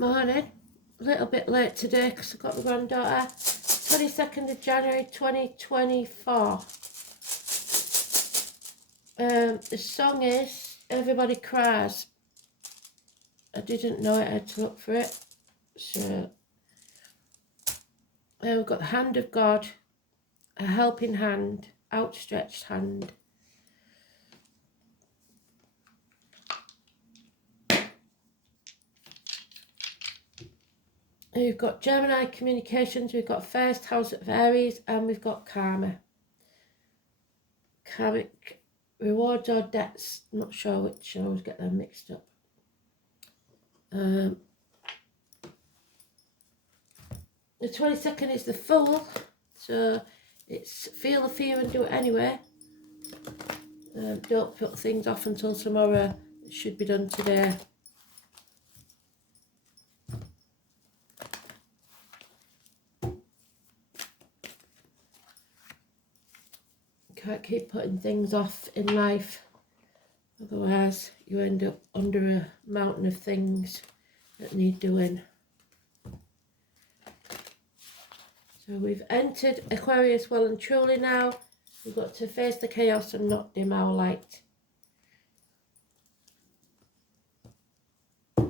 Morning. A little bit late today because I've got my granddaughter. 22nd of January 2024. The song is Everybody Cries. I didn't know it, I had to look for it. So we've got the hand of God, a helping hand, outstretched hand. We've got Gemini communications, we've got first house of Aries, and we've got karma. Karmic rewards or debts, I'm not sure which, I always get them mixed up. The 22nd is the Fool, so it's feel the fear and do it anyway. Don't put things off until tomorrow, it should be done today. Can't keep putting things off in life, otherwise you end up under a mountain of things that need doing. So we've entered Aquarius well and truly now. We've got to face the chaos and not dim our light.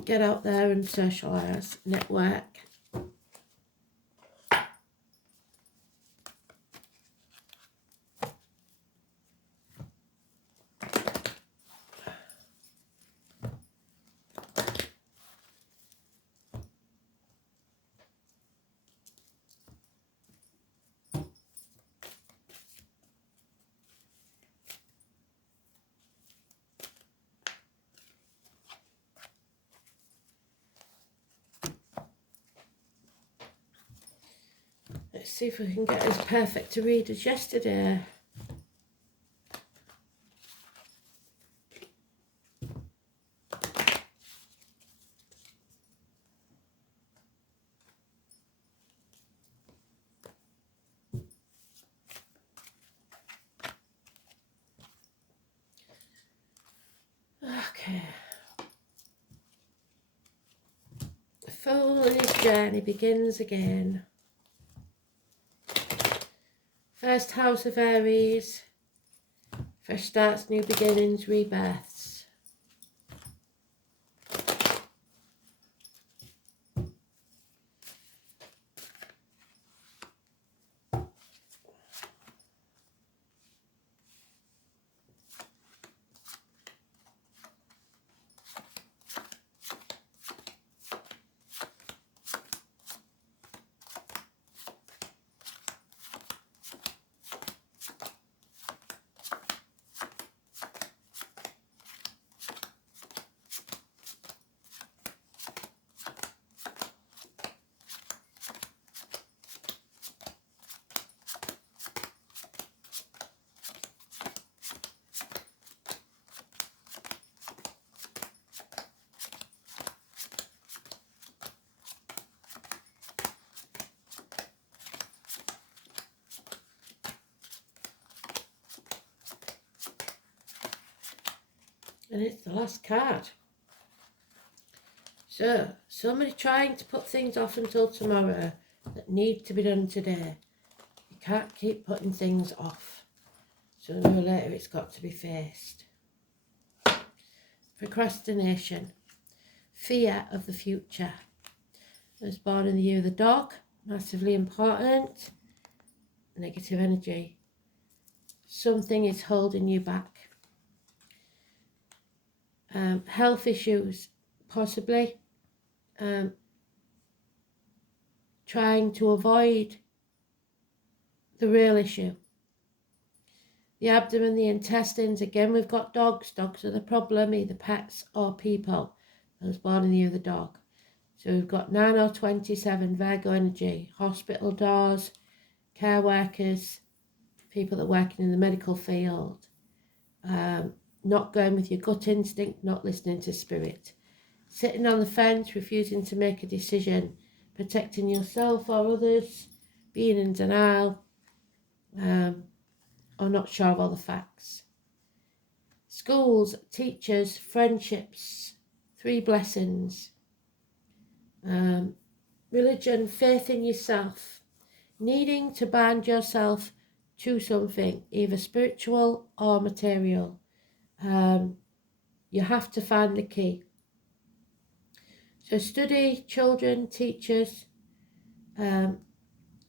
Get out there and socialise, network. Let's see if we can get as perfect a read as yesterday. Okay. The Fool and his journey begins again. First house of Aries, fresh starts, new beginnings, rebirths. And it's the last card. So, somebody trying to put things off until tomorrow that need to be done today. You can't keep putting things off. Sooner or later it's got to be faced. Procrastination. Fear of the future. I was born in the year of the dog. Massively important. Negative energy. Something is holding you back. Health issues, possibly. Trying to avoid the real issue. The abdomen, the intestines, again we've got dogs. Dogs are the problem, either pets or people. I was born in the year of the dog. So we've got 9 or 27, Virgo energy, hospital doors, care workers, people that are working in the medical field. Not going with your gut instinct, not listening to spirit. Sitting on the fence, refusing to make a decision, protecting yourself or others, being in denial, or not sure of all the facts. Schools, teachers, friendships, 3 blessings. Religion, faith in yourself, needing to bind yourself to something, either spiritual or material. You have to find the key. So study, children, teachers,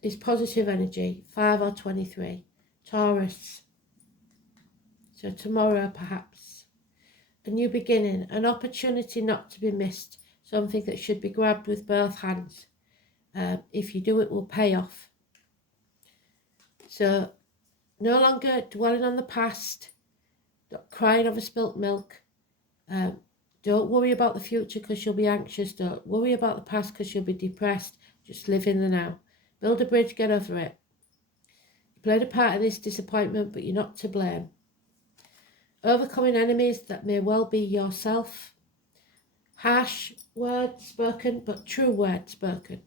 is positive energy, 5 or 23. Taurus, so tomorrow perhaps. A new beginning, an opportunity not to be missed, something that should be grabbed with both hands. If you do, it will pay off. So no longer dwelling on the past, not crying over spilt milk. Don't worry about the future because you'll be anxious. Don't worry about the past because you'll be depressed. Just live in the now. Build a bridge, get over it. You played a part in this disappointment, but you're not to blame. Overcoming enemies that may well be yourself. Harsh words spoken, but true words spoken.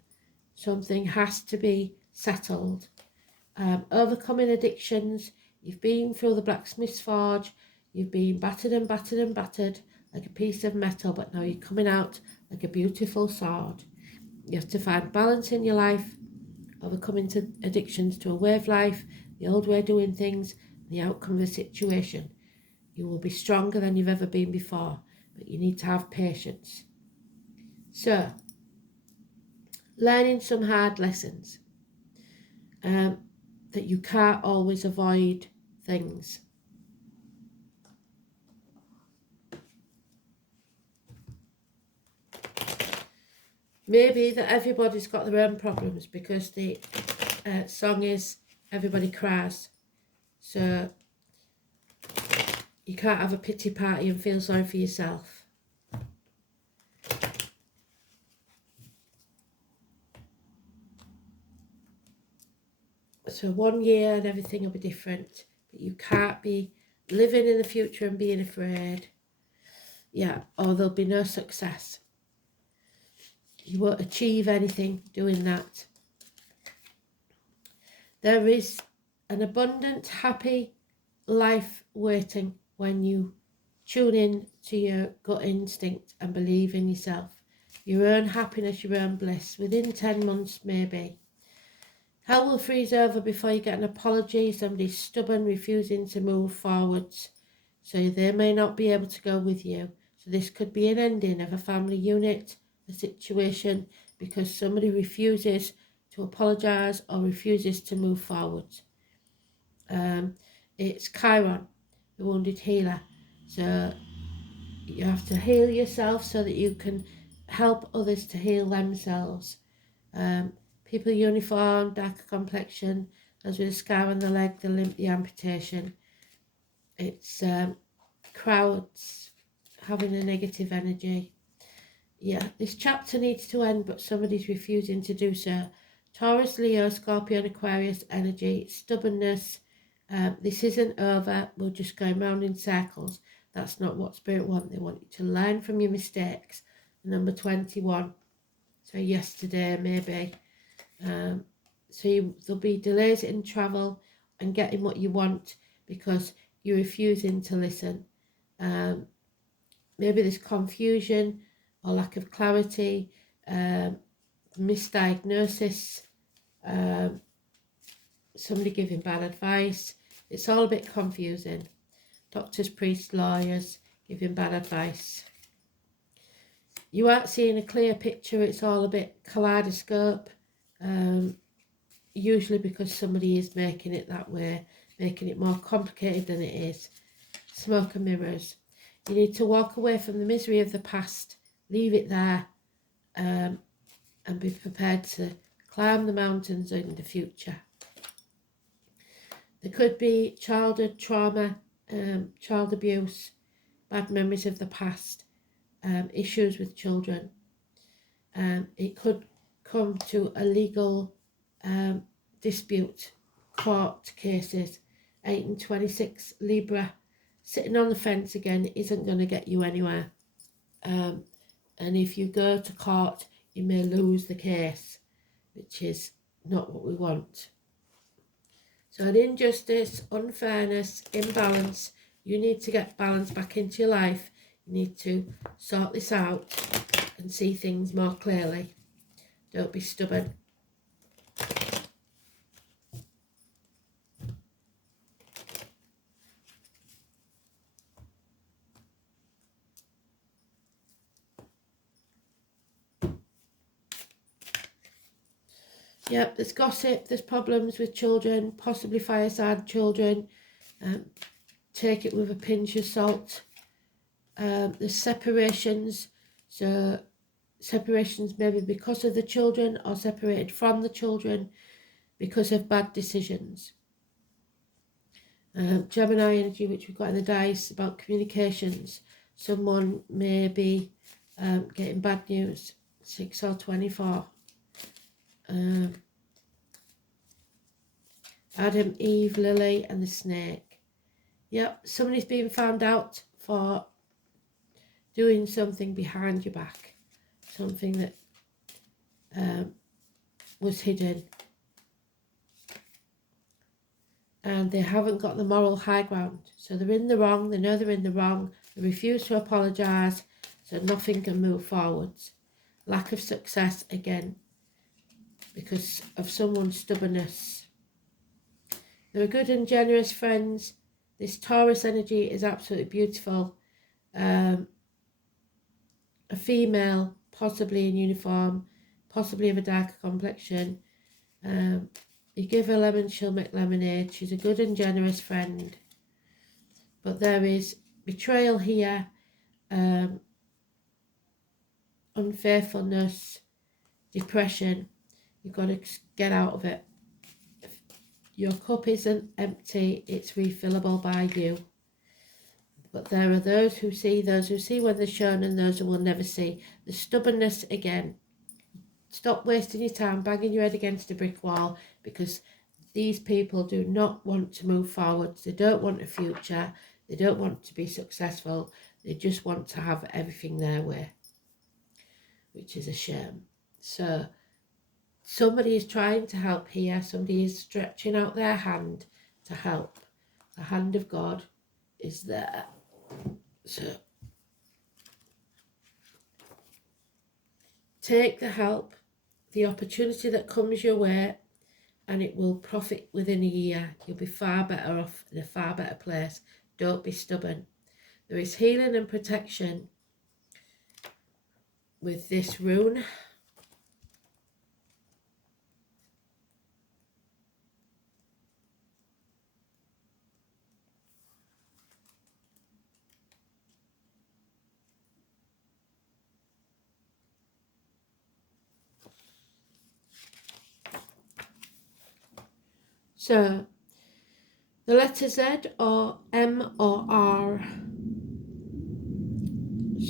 Something has to be settled. Overcoming addictions. You've been through the blacksmith's forge. You've been battered and battered and battered like a piece of metal, but now you're coming out like a beautiful sword. You have to find balance in your life, overcoming addictions to a way of life, the old way of doing things, the outcome of the situation. You will be stronger than you've ever been before, but you need to have patience. So, learning some hard lessons. That you can't always avoid things. Maybe that everybody's got their own problems because the song is everybody cries. So you can't have a pity party and feel sorry for yourself. So 1 year and everything will be different, but you can't be living in the future and being afraid. Yeah, or there'll be no success. You won't achieve anything doing that. There is an abundant, happy life waiting when you tune in to your gut instinct and believe in yourself. Your own happiness, your own bliss. Within 10 months, maybe. Hell will freeze over before you get an apology. Somebody's stubborn, refusing to move forwards. So they may not be able to go with you. So this could be an ending of a family unit, a situation, because somebody refuses to apologise or refuses to move forward. It's Chiron, the wounded healer. So you have to heal yourself so that you can help others to heal themselves. People uniform, darker complexion, those with a scar on the leg, the limp, the amputation. It's crowds having a negative energy. Yeah, this chapter needs to end, but somebody's refusing to do so. Taurus, Leo, Scorpio, Aquarius energy, stubbornness. This isn't over. We're just going round in circles. That's not what Spirit want. They want you to learn from your mistakes. Number 21. So yesterday, maybe. So there'll be delays in travel and getting what you want because you're refusing to listen. Maybe there's confusion or lack of clarity, misdiagnosis, somebody giving bad advice. It's all a bit confusing. Doctors, priests, lawyers giving bad advice. You aren't seeing a clear picture. It's all a bit kaleidoscope. Usually because somebody is making it that way, making it more complicated than it is. Smoke and mirrors. You need to walk away from the misery of the past, leave it there, and be prepared to climb the mountains in the future. There could be childhood trauma, child abuse, bad memories of the past, issues with children. It could come to a legal dispute, court cases. 8 and 26, Libra. Sitting on the fence again isn't going to get you anywhere. And if you go to court, you may lose the case, which is not what we want. So an injustice, unfairness, imbalance, you need to get balance back into your life. You need to sort this out can see things more clearly. Don't be stubborn. Yep, there's gossip, there's problems with children, possibly fireside children. Take it with a pinch of salt. There's separations, so separations maybe because of the children or separated from the children because of bad decisions. Gemini energy, which we've got in the dice, about communications. Someone may be getting bad news, 6 or 24. Adam, Eve, Lily and the snake. Yep, somebody's being found out for doing something behind your back. Something that was hidden. And they haven't got the moral high ground. So they're in the wrong, they know they're in the wrong, they refuse to apologise, so nothing can move forwards. Lack of success again because of someone's stubbornness. They're good and generous friends. This Taurus energy is absolutely beautiful. A female, possibly in uniform, possibly of a darker complexion. You give her lemon, she'll make lemonade. She's a good and generous friend. But there is betrayal here, unfaithfulness, depression. You've got to get out of it. If your cup isn't empty, it's refillable by you. But there are those who see when they're shown and those who will never see. The stubbornness again. Stop wasting your time banging your head against a brick wall, because these people do not want to move forwards. They don't want a future. They don't want to be successful. They just want to have everything their way, which is a shame. So somebody is trying to help here. Somebody is stretching out their hand to help. The hand of God is there. So take the help, the opportunity that comes your way, and it will profit within a year. You'll be far better off, in a far better place. Don't be stubborn. There is healing and protection with this rune. So the letter Z or M or R.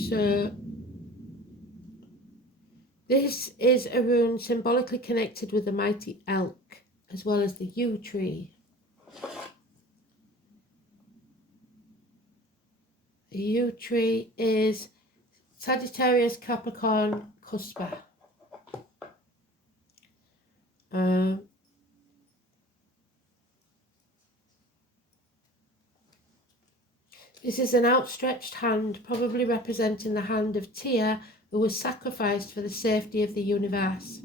So this is a rune symbolically connected with the mighty elk, as well as the yew tree. The yew tree is Sagittarius, Capricorn, Cuspa. This is an outstretched hand, probably representing the hand of Tia, who was sacrificed for the safety of the universe.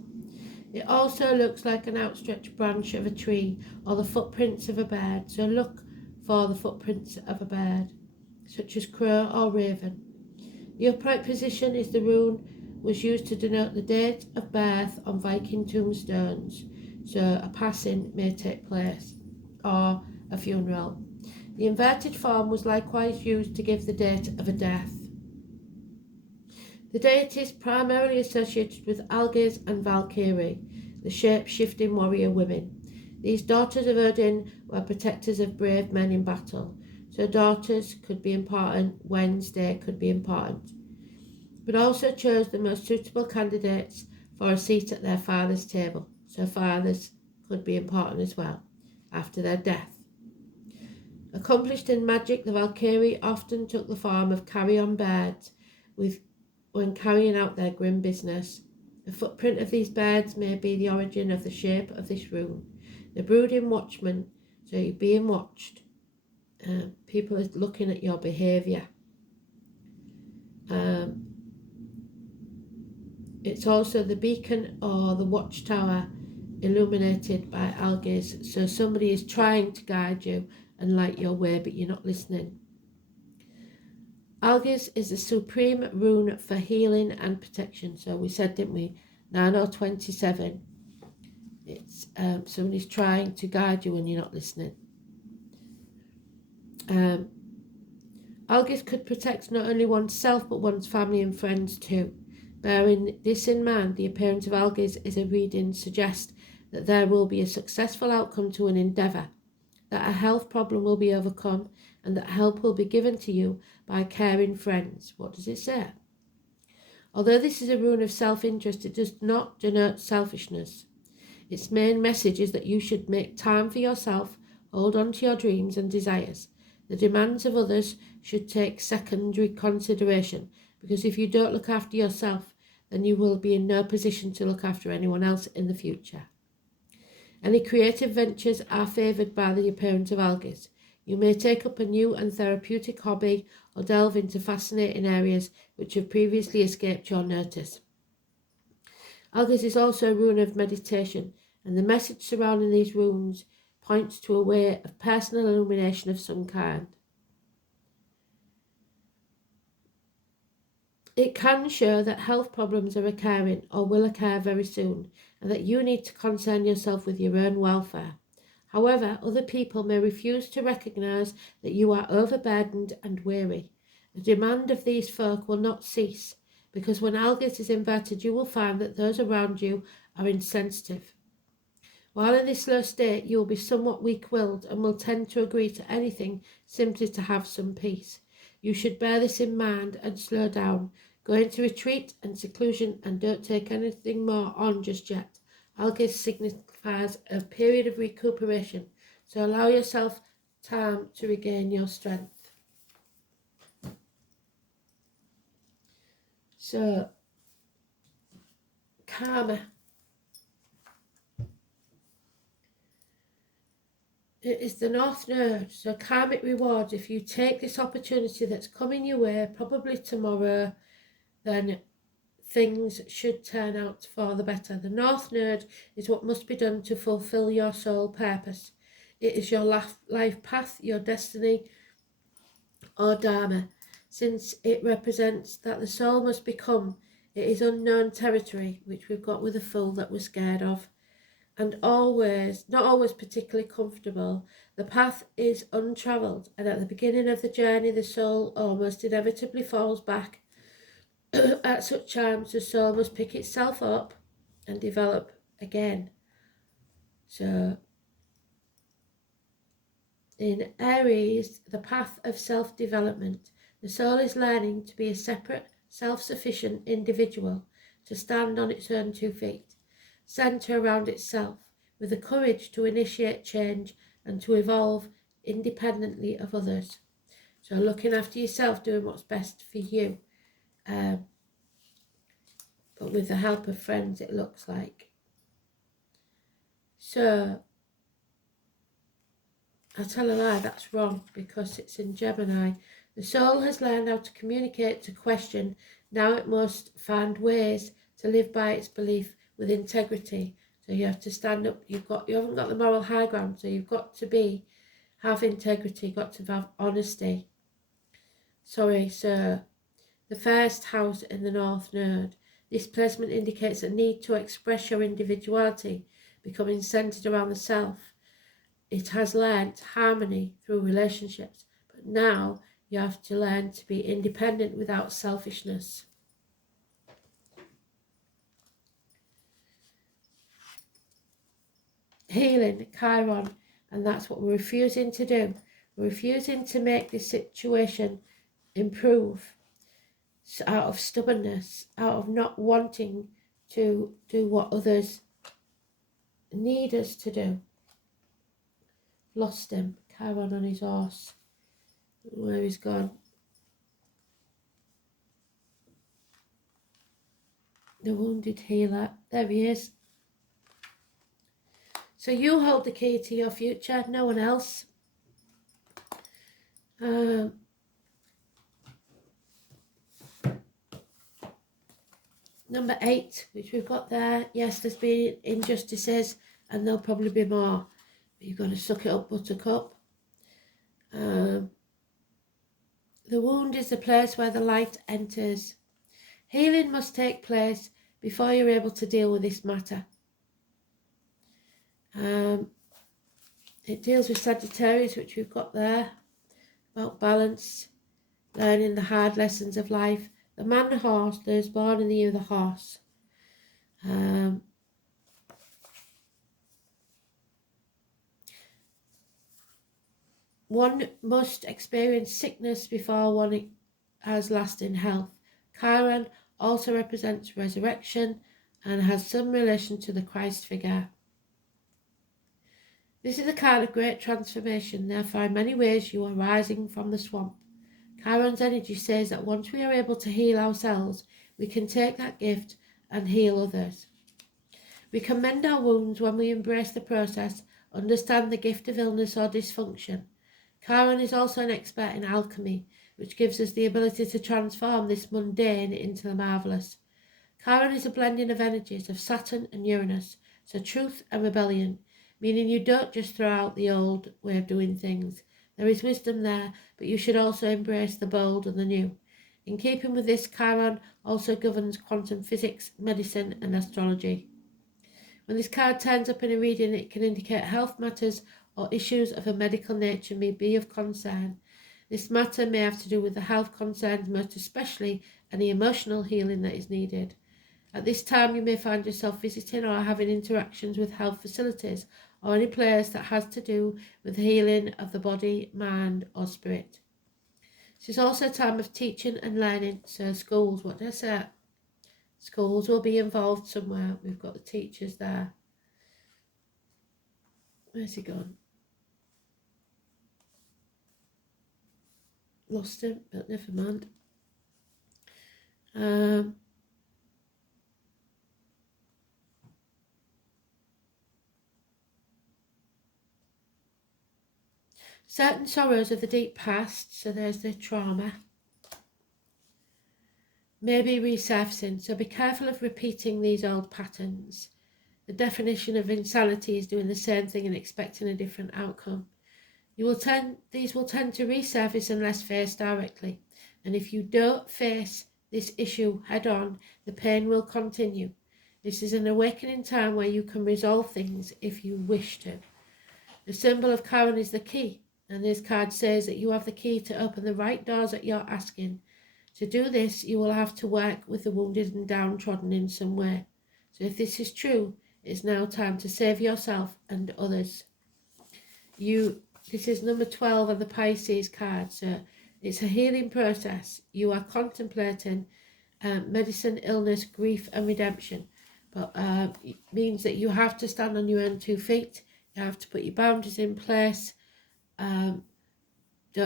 It also looks like an outstretched branch of a tree or the footprints of a bird, so look for the footprints of a bird, such as crow or raven. The upright position is the rune was used to denote the date of birth on Viking tombstones, so a passing may take place, or a funeral. The inverted form was likewise used to give the date of a death. The deity is primarily associated with Algiz and Valkyrie, the shape-shifting warrior women. These daughters of Odin were protectors of brave men in battle, so daughters could be important, Wednesday could be important, but also chose the most suitable candidates for a seat at their father's table, so fathers could be important as well, after their death. Accomplished in magic, the Valkyrie often took the form of carrion birds when carrying out their grim business. The footprint of these birds may be the origin of the shape of this rune. The brooding watchman, so you're being watched. People are looking at your behaviour. It's also the beacon or the watchtower illuminated by algae. So somebody is trying to guide you and light your way, but you're not listening. Algae is the supreme rune for healing and protection. So we said, didn't we? 9 or 27. It's somebody's trying to guide you and you're not listening. Algae could protect not only oneself but one's family and friends too. Bearing this in mind, the appearance of algae is a reading suggests that there will be a successful outcome to an endeavour, that a health problem will be overcome, and that help will be given to you by caring friends. What does it say? Although this is a rune of self-interest, it does not denote selfishness. Its main message is that you should make time for yourself, hold on to your dreams and desires. The demands of others should take secondary consideration, because if you don't look after yourself, then you will be in no position to look after anyone else in the future. Any creative ventures are favoured by the appearance of algae. You may take up a new and therapeutic hobby or delve into fascinating areas which have previously escaped your notice. Algae is also a rune of meditation, and the message surrounding these runes points to a way of personal illumination of some kind. It can show that health problems are occurring or will occur very soon, and that you need to concern yourself with your own welfare. However, other people may refuse to recognise that you are overburdened and weary. The demand of these folk will not cease, because when algae is inverted, you will find that those around you are insensitive. While in this low state, you will be somewhat weak-willed and will tend to agree to anything simply to have some peace. You should bear this in mind and slow down. Go into retreat and seclusion and don't take anything more on just yet. Algae signifies a period of recuperation, so allow yourself time to regain your strength. So, karma. It is the North Node, so karmic rewards. If you take this opportunity that's coming your way, probably tomorrow, then things should turn out for the better. The North Node is what must be done to fulfill your soul purpose. It is your life path, your destiny, or dharma, since it represents that the soul must become. It is unknown territory, which we've got with a fool that we're scared of. And not always particularly comfortable. The path is untravelled, and at the beginning of the journey, the soul almost inevitably falls back. At such times, the soul must pick itself up and develop again. So, in Aries, the path of self-development, the soul is learning to be a separate, self-sufficient individual, to stand on its own 2 feet. Centre around itself, with the courage to initiate change and to evolve independently of others. So looking after yourself, doing what's best for you, but with the help of friends, it looks like. So, I tell a lie, that's wrong, because it's in Gemini. The soul has learned how to communicate, to question. Now it must find ways to live by its belief with integrity. So you have to stand up. You haven't got the moral high ground, so you've got to have integrity, got to have honesty. So the first house in the North Node. This placement indicates a need to express your individuality, becoming centered around the self. It has learnt harmony through relationships, but now you have to learn to be independent without selfishness. Healing, Chiron, and that's what we're refusing to do. We're refusing to make this situation improve out of stubbornness, out of not wanting to do what others need us to do. Lost him, Chiron on his horse. Where he's gone. The wounded healer, there he is. So you hold the key to your future, no one else. Number 8, which we've got there. Yes, there's been injustices and there'll probably be more. But you've got to suck it up, buttercup. The wound is the place where the light enters. Healing must take place before you're able to deal with this matter. It deals with Sagittarius, which we've got there, about balance, learning the hard lessons of life. The man horse, that is born in the year of the horse. One must experience sickness before one has lasting health. Chiron also represents resurrection and has some relation to the Christ figure. This is a card of great transformation, therefore in many ways you are rising from the swamp. Chiron's energy says that once we are able to heal ourselves, we can take that gift and heal others. We can mend our wounds when we embrace the process, understand the gift of illness or dysfunction. Chiron is also an expert in alchemy, which gives us the ability to transform this mundane into the marvellous. Chiron is a blending of energies of Saturn and Uranus, so truth and rebellion, meaning you don't just throw out the old way of doing things. There is wisdom there, but you should also embrace the bold and the new. In keeping with this, Chiron also governs quantum physics, medicine and astrology. When this card turns up in a reading, it can indicate health matters or issues of a medical nature may be of concern. This matter may have to do with the health concerns, most especially any emotional healing that is needed. At this time, you may find yourself visiting or having interactions with health facilities or any place that has to do with the healing of the body, mind or spirit. This is also a time of teaching and learning, so schools, what did I say? Schools will be involved somewhere. We've got the teachers there. Where's he gone? Lost him, but never mind. Certain sorrows of the deep past, so there's the trauma, may be resurfacing, so be careful of repeating these old patterns. The definition of insanity is doing the same thing and expecting a different outcome. These will tend to resurface unless faced directly, and if you don't face this issue head on, the pain will continue. This is an awakening time where you can resolve things if you wish to. The symbol of Chiron is the key, and this card says that you have the key to open the right doors that you're asking. To do this, you will have to work with the wounded and downtrodden in some way. So if this is true, it's now time to save yourself and others. This is number 12 of the Pisces card, so it's a healing process. You are contemplating medicine, illness, grief and redemption, but it means that you have to stand on your own 2 feet. You have to put your boundaries in place. Don't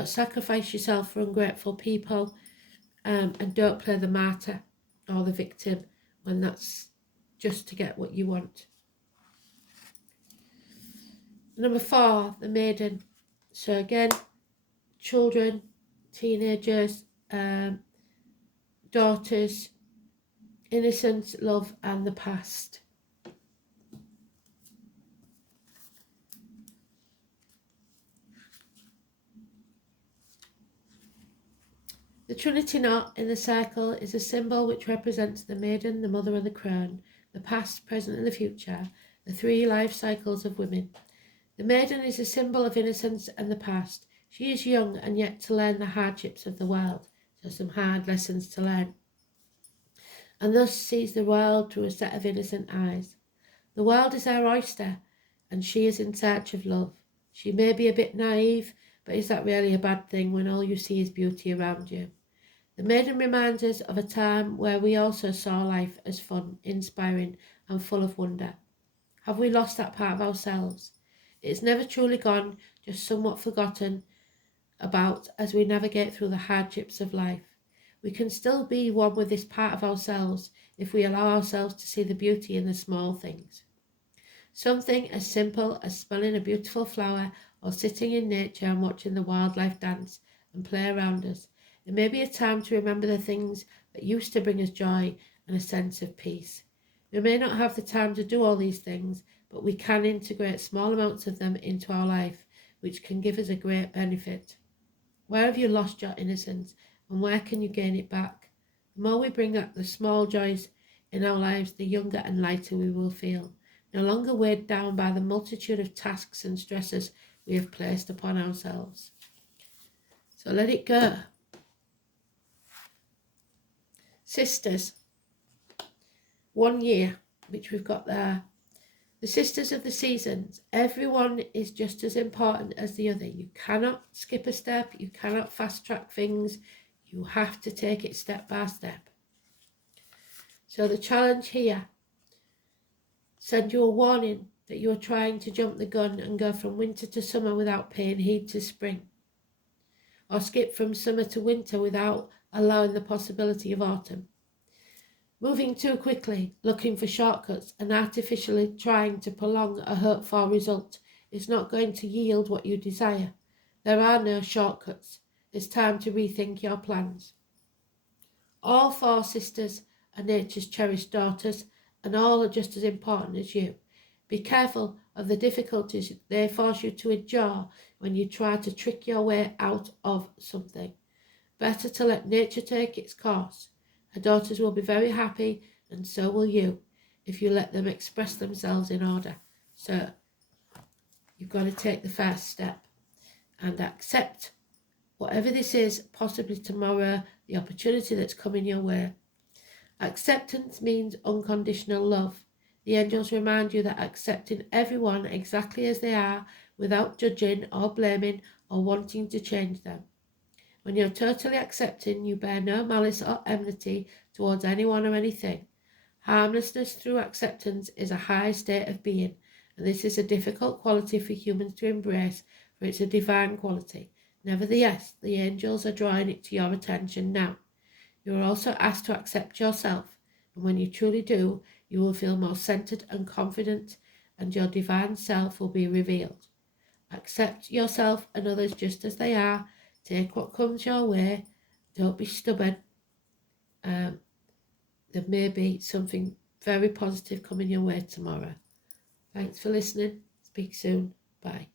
sacrifice yourself for ungrateful people, and don't play the martyr or the victim when that's just to get what you want. Number 4, the maiden. So again, children, teenagers, daughters, innocence, love and the past. The Trinity knot in the circle is a symbol which represents the maiden, the mother and the crone, the past, present and the future, the 3 life cycles of women. The maiden is a symbol of innocence and the past. She is young and yet to learn the hardships of the world, so some hard lessons to learn, and thus sees the world through a set of innocent eyes. The world is her oyster, and she is in search of love. She may be a bit naive, but is that really a bad thing when all you see is beauty around you? The maiden reminds us of a time where we also saw life as fun, inspiring and full of wonder. Have we lost that part of ourselves? It's never truly gone, just somewhat forgotten about as we navigate through the hardships of life. We can still be one with this part of ourselves if we allow ourselves to see the beauty in the small things. Something as simple as smelling a beautiful flower or sitting in nature and watching the wildlife dance and play around us. It may be a time to remember the things that used to bring us joy and a sense of peace. We may not have the time to do all these things, but we can integrate small amounts of them into our life, which can give us a great benefit. Where have you lost your innocence, and where can you gain it back? The more we bring up the small joys in our lives, the younger and lighter we will feel, no longer weighed down by the multitude of tasks and stresses we have placed upon ourselves. So let it go. Sisters, 1 year, which we've got there. The sisters of the seasons, everyone is just as important as the other. You cannot skip a step, you cannot fast track things, you have to take it step by step. So the challenge here, send you a warning that you are trying to jump the gun and go from winter to summer without paying heed to spring, or skip from summer to winter without allowing the possibility of autumn. Moving too quickly, looking for shortcuts, and artificially trying to prolong a hoped-for result is not going to yield what you desire. There are no shortcuts. It's time to rethink your plans. All 4 sisters are nature's cherished daughters, and all are just as important as you. Be careful of the difficulties they force you to endure when you try to trick your way out of something. Better to let nature take its course. Her daughters will be very happy, and so will you, if you let them express themselves in order. So, you've got to take the first step and accept whatever this is, possibly tomorrow, the opportunity that's coming your way. Acceptance means unconditional love. The angels remind you that accepting everyone exactly as they are, without judging or blaming or wanting to change them. When you're totally accepting, you bear no malice or enmity towards anyone or anything. Harmlessness through acceptance is a high state of being, and this is a difficult quality for humans to embrace, for it's a divine quality. Nevertheless, the angels are drawing it to your attention now. You are also asked to accept yourself, and when you truly do, you will feel more centered and confident, and your divine self will be revealed. Accept yourself and others just as they are. Take what comes your way. Don't be stubborn. There may be something very positive coming your way tomorrow. Thanks for listening. Speak soon. Bye.